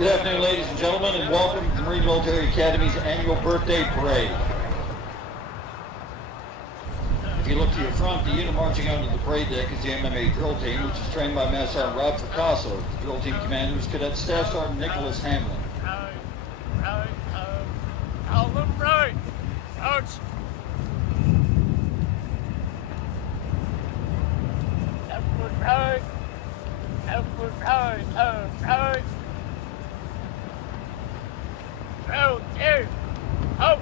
Good afternoon, ladies and gentlemen, and welcome to the Marine Military Academy's annual birthday parade. If you look to your front, the unit marching out of the parade deck is the MMA Drill Team, which is trained by Master Sergeant Rob Picasso. The Drill Team commander is Cadet Staff Sergeant Nicholas Hamlin. Right. Ouch. Upward right. Upward right. Right. Roll two. Up.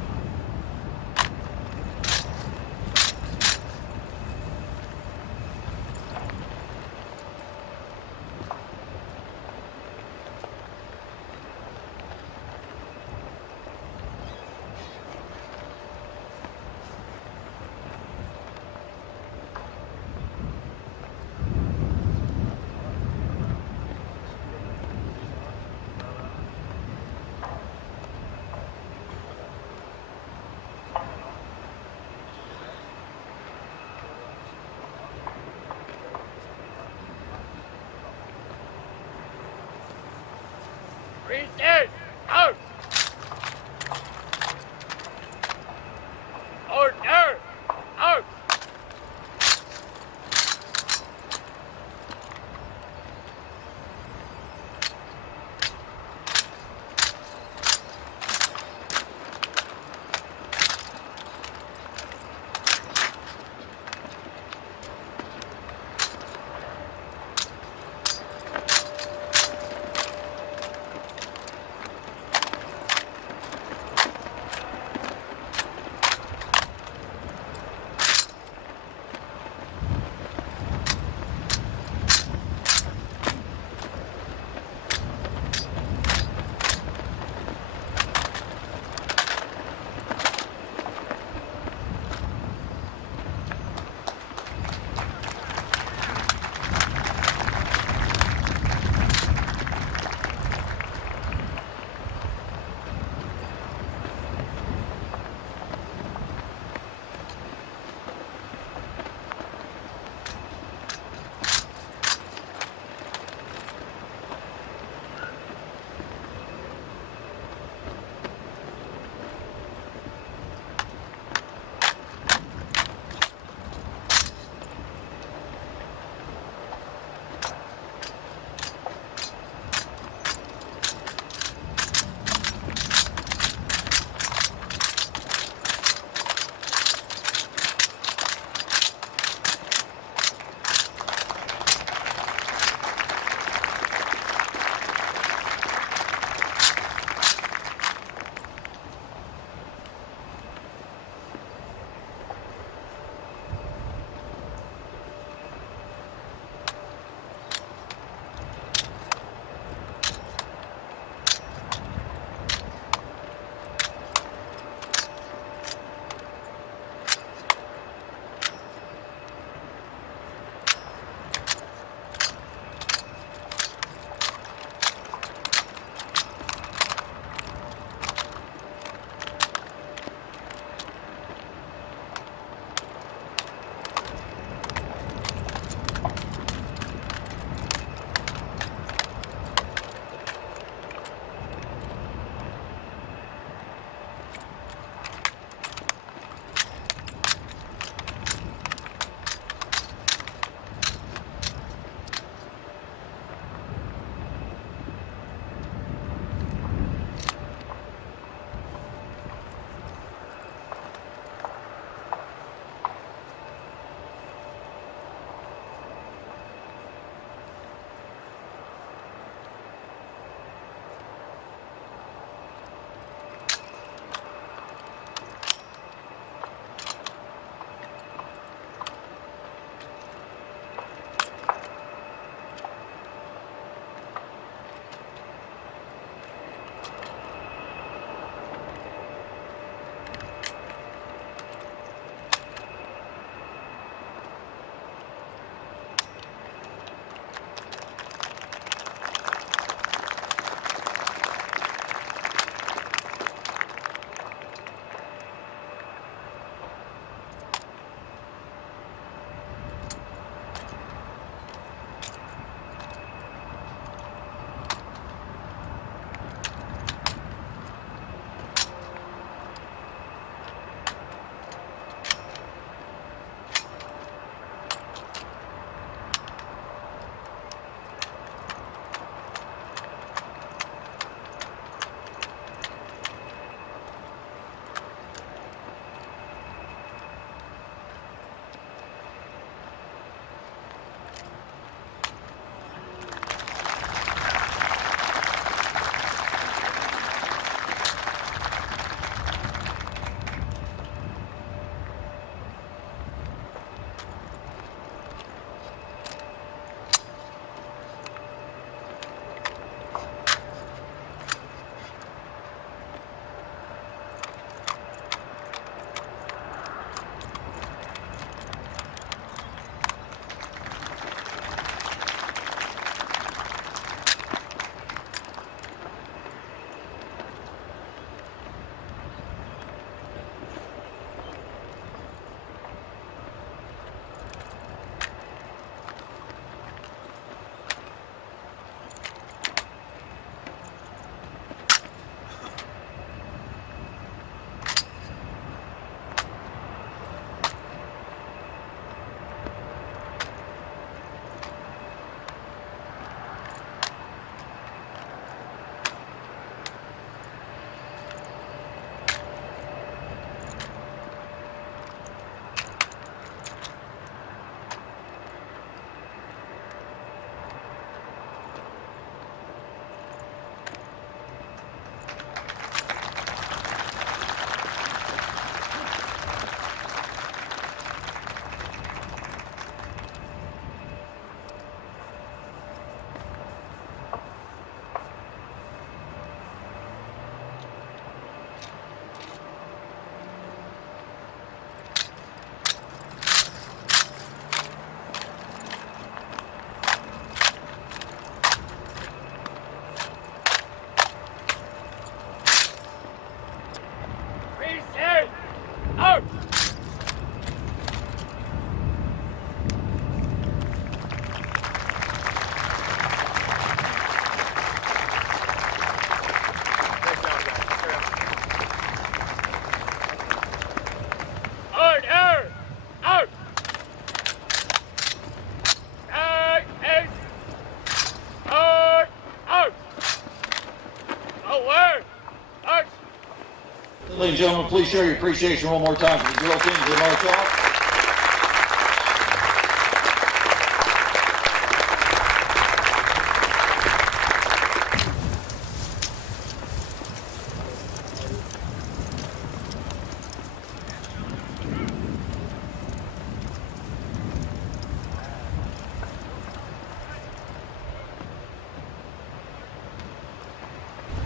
Reset! Out! Order! Out! Ladies and gentlemen, please show your appreciation one more time for the drill team as they march off.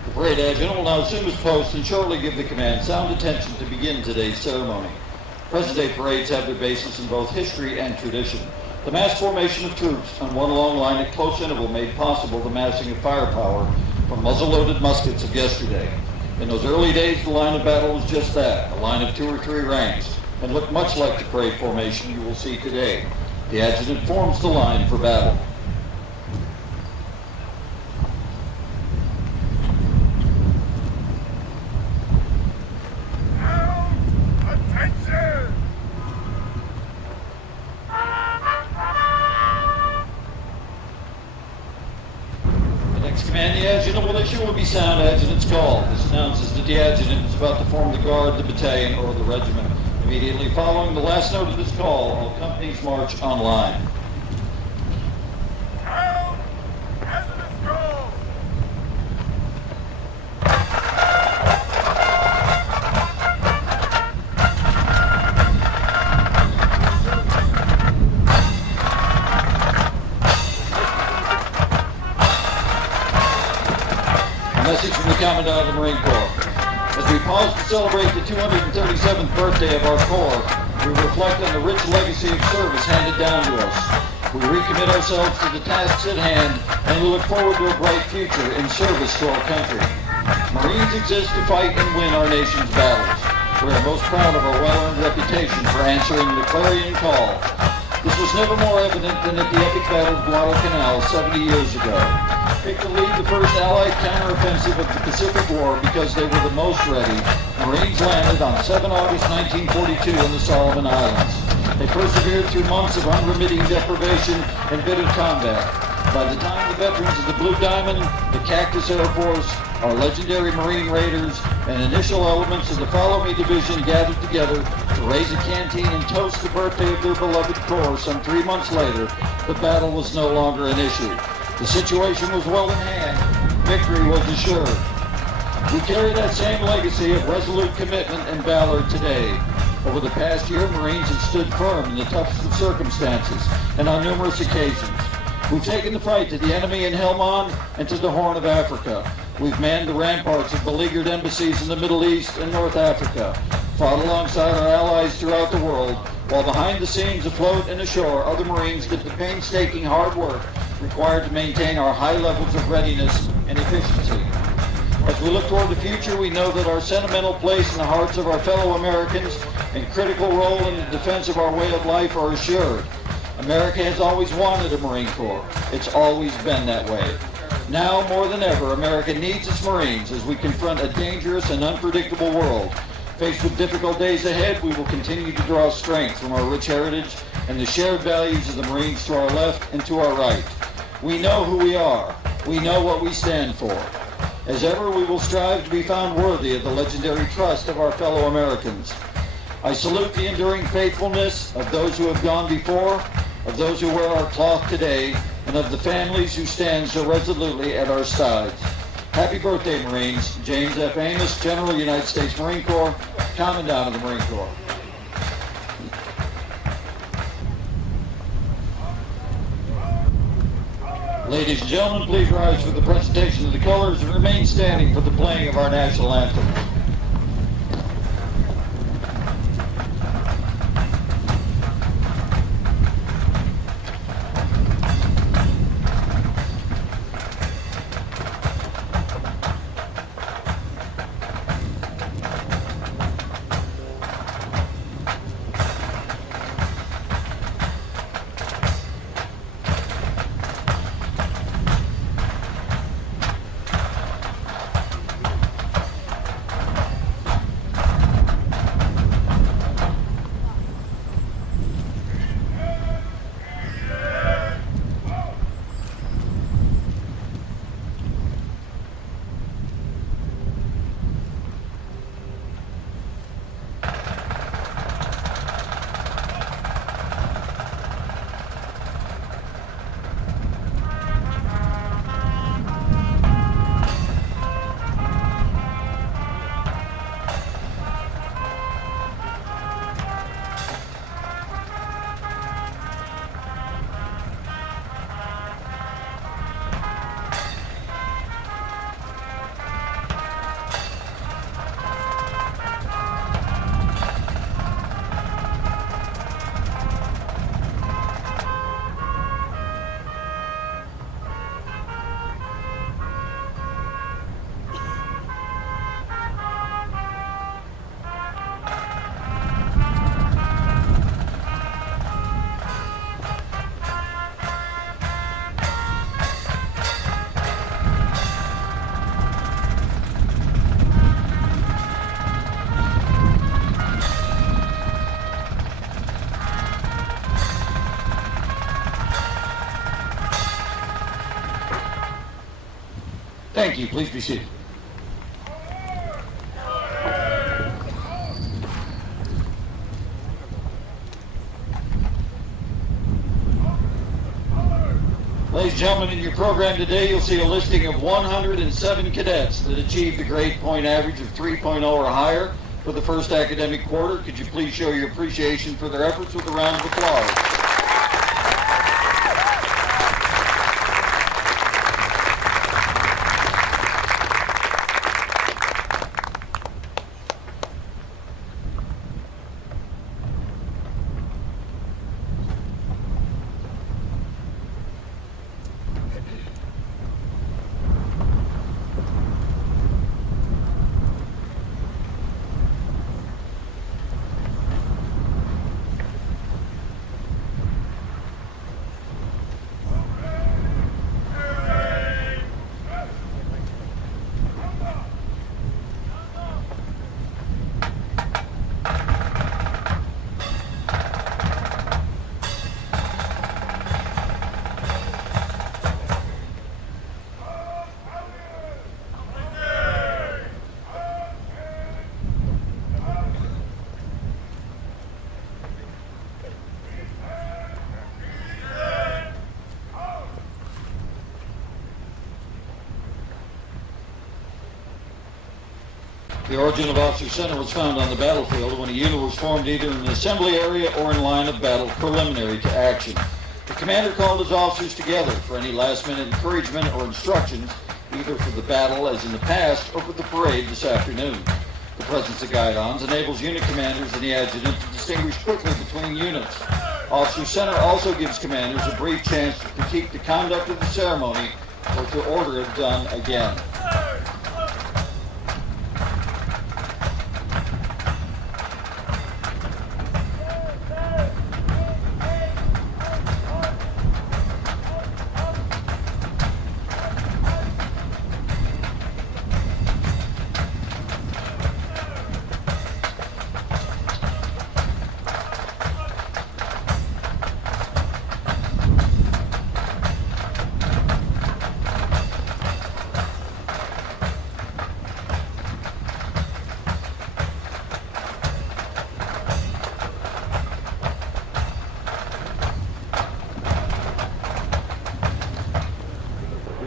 The parade adjutant will now assume his post and shortly give the command sound attention to begin today's ceremony. Present-day parades have their basis in both history and tradition. The mass formation of troops on one long line at close interval made possible the massing of firepower from muzzle-loaded muskets of yesterday. In those early days, the line of battle was just that, a line of 2 or 3 ranks, and looked much like the parade formation you will see today. The adjutant forms the line for battle. Command the adjutant will issue will be sound adjutant's call. This announces that the adjutant is about to form the guard, the battalion, or the regiment. Immediately following the last note of this call, all companies march on line. Message from the Commandant of the Marine Corps. As we pause to celebrate the 237th birthday of our Corps, we reflect on the rich legacy of service handed down to us. We recommit ourselves to the tasks at hand, and we look forward to a bright future in service to our country. Marines exist to fight and win our nation's battles. We are most proud of our well-earned reputation for answering the clarion call. This was never more evident than at the epic Battle of Guadalcanal 70 years ago. Picked to lead the first Allied counteroffensive of the Pacific War because they were the most ready, Marines landed on 7 August 1942 in the Solomon Islands. They persevered through months of unremitting deprivation and bitter combat. By the time the veterans of the Blue Diamond, the Cactus Air Force, our legendary Marine Raiders, and initial elements of the Follow Me Division gathered together to raise a canteen and toast the birthday of their beloved Corps some 3 months later, the battle was no longer an issue. The situation was well in hand. Victory was assured. We carry that same legacy of resolute commitment and valor today. Over the past year, Marines have stood firm in the toughest of circumstances and on numerous occasions. We've taken the fight to the enemy in Helmand and to the Horn of Africa. We've manned the ramparts of beleaguered embassies in the Middle East and North Africa, fought alongside our allies throughout the world, while behind the scenes, afloat and ashore, other Marines did the painstaking hard work required to maintain our high levels of readiness and efficiency. As we look toward the future, we know that our sentimental place in the hearts of our fellow Americans and critical role in the defense of our way of life are assured. America has always wanted a Marine Corps. It's always been that way. Now, more than ever, America needs its Marines as we confront a dangerous and unpredictable world. Faced with difficult days ahead, we will continue to draw strength from our rich heritage and the shared values of the Marines to our left and to our right. We know who we are. We know what we stand for. As ever, we will strive to be found worthy of the legendary trust of our fellow Americans. I salute the enduring faithfulness of those who have gone before, of those who wear our cloth today, and of the families who stand so resolutely at our sides. Happy birthday, Marines. James F. Amos, General, United States Marine Corps, Commandant of the Marine Corps. Ladies and gentlemen, please rise for the presentation of the colors and remain standing for the playing of our national anthem. Thank you. Please be seated. Ladies and gentlemen, in your program today, you'll see a listing of 107 cadets that achieved a grade point average of 3.0 or higher for the first academic quarter. Could you please show your appreciation for their efforts with a round of applause? The origin of Officer Center was found on the battlefield when a unit was formed either in the assembly area or in line of battle preliminary to action. The commander called his officers together for any last-minute encouragement or instructions, either for the battle as in the past or for the parade this afternoon. The presence of guidons enables unit commanders and the adjutant to distinguish quickly between units. Officer Center also gives commanders a brief chance to critique the conduct of the ceremony or to order it done again.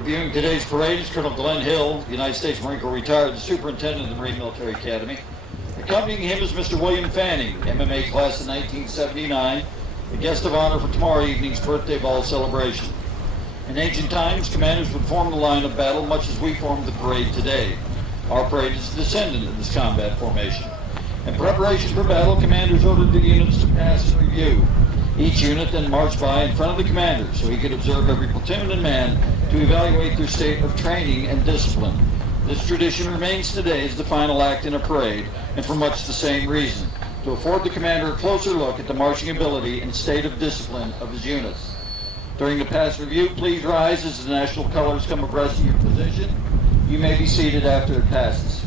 Reviewing today's parade is Colonel Glenn Hill, United States Marine Corps retired, the Superintendent of the Marine Military Academy. Accompanying him is Mr. William Fanning, MMA class of 1979, the guest of honor for tomorrow evening's birthday ball celebration. In ancient times, commanders would form the line of battle much as we form the parade today. Our parade is a descendant of this combat formation. In preparation for battle, commanders ordered the units to pass and review. Each unit then marched by in front of the commander so he could observe every platoon and man to evaluate their state of training and discipline. This tradition remains today as the final act in a parade, and for much the same reason, to afford the commander a closer look at the marching ability and state of discipline of his units. During the pass review, please rise as the national colors come abreast of your position. You may be seated after it passes.